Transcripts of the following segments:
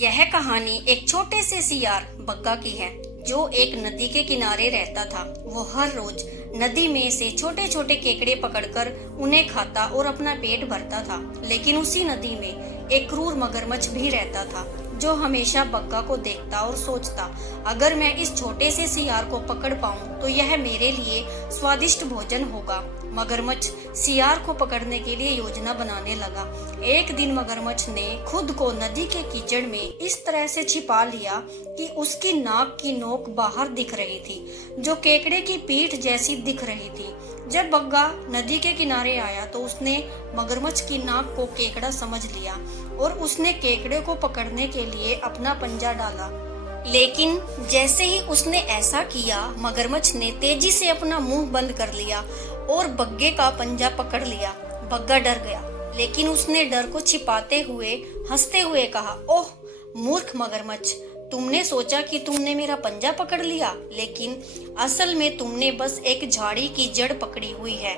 यह कहानी एक छोटे से सियार बग्गा की है जो एक नदी के किनारे रहता था। वो हर रोज नदी में से छोटे छोटे केकड़े पकड़कर उन्हें खाता और अपना पेट भरता था। लेकिन उसी नदी में एक क्रूर मगरमच्छ भी रहता था जो हमेशा बग्गा को देखता और सोचता, अगर मैं इस छोटे से सियार को पकड़ पाऊं तो यह मेरे लिए स्वादिष्ट भोजन होगा। मगरमच्छ सियार को पकड़ने के लिए योजना बनाने लगा। एक दिन मगरमच्छ ने खुद को नदी के कीचड़ में इस तरह से छिपा लिया कि उसकी नाक की नोक बाहर दिख रही थी, जो केकड़े की पीठ जैसी दिख रही थी। जब बग्गा नदी के किनारे आया तो उसने मगरमच्छ की नाक को केकड़ा समझ लिया और उसने केकड़े को पकड़ने के लिए अपना पंजा डाला। लेकिन जैसे ही उसने ऐसा किया, मगरमच्छ ने तेजी से अपना मुंह बंद कर लिया और बग्गे का पंजा पकड़ लिया। बग्गा डर गया, लेकिन उसने डर को छिपाते हुए हंसते हुए कहा, ओह मूर्ख मगरमच्छ, तुमने सोचा कि तुमने मेरा पंजा पकड़ लिया, लेकिन असल में तुमने बस एक झाड़ी की जड़ पकड़ी हुई है।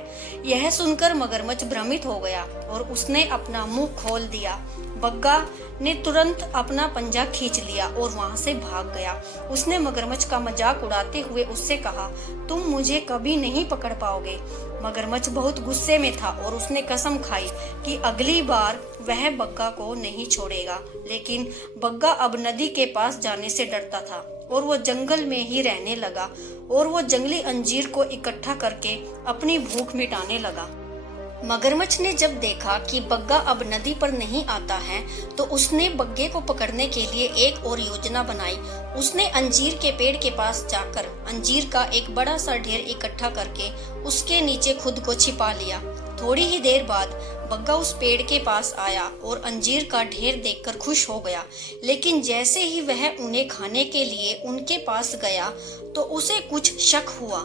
यह सुनकर मगरमच्छ भ्रमित हो गया और उसने अपना मुंह खोल दिया। बग्गा ने तुरंत अपना पंजा खींच लिया और वहां से भाग गया। उसने मगरमच्छ का मजाक उड़ाते हुए उससे कहा, तुम मुझे कभी नहीं पकड़ पाओगे। मगरमच्छ बहुत गुस्से में था और उसने कसम खाई कि अगली बार वह बग्गा को नहीं छोड़ेगा। लेकिन बग्गा अब नदी के पास जाने से डरता था और वो जंगल में ही रहने लगा और वो जंगली अंजीर को इकट्ठा करके अपनी भूख मिटाने लगा। मगरमच्छ ने जब देखा कि बग्गा अब नदी पर नहीं आता है तो उसने बग्गे को पकड़ने के लिए एक और योजना बनाई। उसने अंजीर के पेड़ के पास जाकर अंजीर का एक बड़ा सा ढेर इकट्ठा करके उसके नीचे खुद को छिपा लिया। थोड़ी ही देर बाद बग्गा उस पेड़ के पास आया और अंजीर का ढेर देखकर खुश हो गया। लेकिन जैसे ही वह उन्हें खाने के लिए उनके पास गया तो उसे कुछ शक हुआ।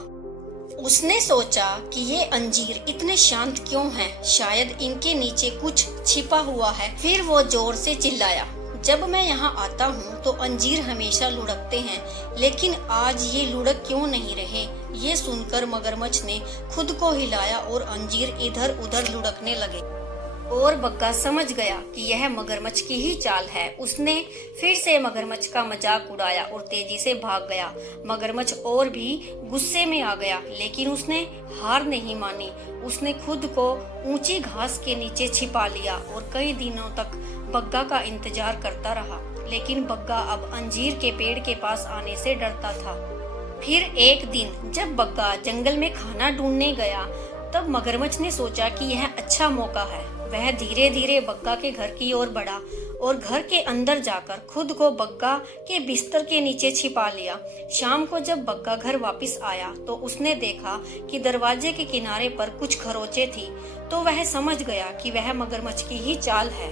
उसने सोचा कि ये अंजीर इतने शांत क्यों हैं? शायद इनके नीचे कुछ छिपा हुआ है। फिर वो जोर से चिल्लाया, जब मैं यहाँ आता हूँ तो अंजीर हमेशा लुढ़कते हैं, लेकिन आज ये लुढ़क क्यों नहीं रहे? ये सुनकर मगरमच्छ ने खुद को हिलाया और अंजीर इधर उधर लुढ़कने लगे और बग्गा समझ गया कि यह मगरमच्छ की ही चाल है। उसने फिर से मगरमच्छ का मजाक उड़ाया और तेजी से भाग गया। मगरमच्छ और भी गुस्से में आ गया, लेकिन उसने हार नहीं मानी। उसने खुद को ऊंची घास के नीचे छिपा लिया और कई दिनों तक बग्गा का इंतजार करता रहा। लेकिन बग्गा अब अंजीर के पेड़ के पास आने से डरता था। फिर एक दिन जब बग्गा जंगल में खाना ढूंढने गया, तब मगरमच्छ ने सोचा कि यह अच्छा मौका है। वह धीरे धीरे बग्गा के घर की ओर बढ़ा और घर के अंदर जाकर खुद को बग्गा के बिस्तर के नीचे छिपा लिया। शाम को जब बग्गा घर वापस आया तो उसने देखा कि दरवाजे के किनारे पर कुछ खरोंचें थी, तो वह समझ गया कि वह मगरमच्छ की ही चाल है।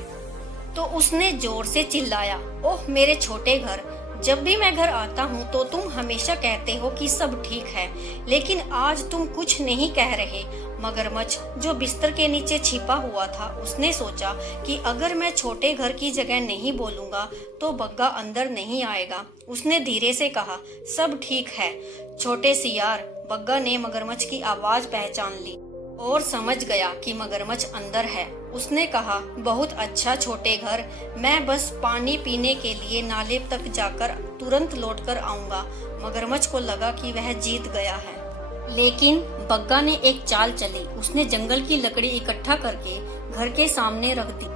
तो उसने जोर से चिल्लाया, ओह मेरे छोटे घर, जब भी मैं घर आता हूँ तो तुम हमेशा कहते हो कि सब ठीक है, लेकिन आज तुम कुछ नहीं कह रहे। मगरमच्छ जो बिस्तर के नीचे छिपा हुआ था, उसने सोचा कि अगर मैं छोटे घर की जगह नहीं बोलूंगा तो बग्गा अंदर नहीं आएगा। उसने धीरे से कहा, सब ठीक है छोटे सियार। बग्गा ने मगरमच्छ की आवाज पहचान ली और समझ गया कि मगरमच्छ अंदर है। उसने कहा, बहुत अच्छा छोटे घर, मैं बस पानी पीने के लिए नाले तक जाकर तुरंत लौटकर आऊंगा। मगरमच्छ को लगा कि वह जीत गया है, लेकिन बग्गा ने एक चाल चली। उसने जंगल की लकड़ी इकट्ठा करके घर के सामने रख दी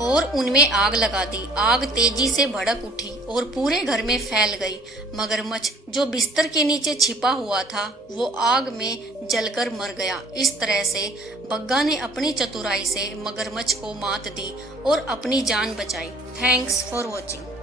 और उनमें आग लगा दी। आग तेजी से भड़क उठी और पूरे घर में फैल गई। मगरमच्छ जो बिस्तर के नीचे छिपा हुआ था वो आग में जलकर मर गया। इस तरह से बग्गा ने अपनी चतुराई से मगरमच्छ को मात दी और अपनी जान बचाई। Thanks for watching.